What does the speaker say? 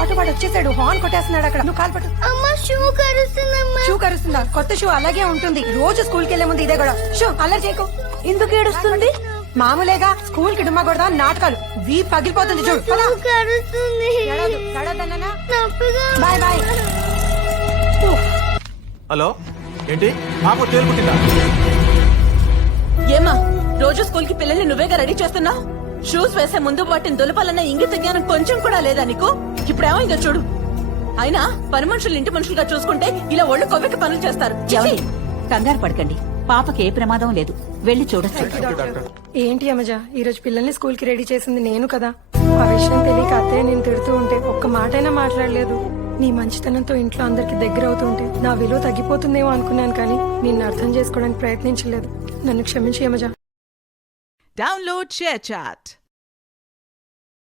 Auto వాడు వచ్చేసాడు, horn కొట్టేస్తున్నాడు అక్కడ. నువ్వు కాలు పట్టు. షూ కరుస్తుందా? కొత్త షూ అలాగే ఉంటుంది. రోజు స్కూల్ కి వెళ్లే ముందు ఇదే కూడా. షూ అల్లరి చేయకు. ఎందుకు ఏడుస్తుంది? మామూలేగా స్కూల్ కి డుమ్మా కొడదా నాటకాలు. వీ పగిలిపోతుంది చూడు. పద. Bye bye. హలో, ఏంటి మాకు తేలుకుంటుందా? ఏమా రోజు స్కూల్ కి పిల్లల్ని నువ్వేగా రెడీ చేస్తున్నావు? షూస్ వేసే ముందు వాటిని దులపాలన్న ఇంగిత జ్ఞానం కొంచెం కూడా లేదా నీకు? ఇప్పుడేమో ఇంకా చూడు. అయినా పని మనుషులు ఇంటి మనుషులుగా చూసుకుంటే ఇలా ఒళ్ళు కొవ్వెక్కి పనులు చేస్తారు. కంగారు పడకండి, పాపకి ఏ ప్రమాదం లేదు, వెళ్లి చూడొచ్చు. ఏంటి అమ్మజ, ఈ రోజు పిల్లల్ని స్కూల్ కి రెడీ చేసింది నేను కదా. ఆ విషయం తెలియక అత్తయ్య నేను తిడుతూ ఉంటే ఒక్క మాటైనా మాట్లాడలేదు. నీ మంచితనంతో ఇంట్లో అందరికి దగ్గర అవుతుంటే నా విలువ తగ్గిపోతుందేమో అనుకున్నాను, కానీ నిన్ను అర్థం చేసుకోవడానికి ప్రయత్నించలేదు. నన్ను క్షమించి అమ్మజ. Download ShareChat.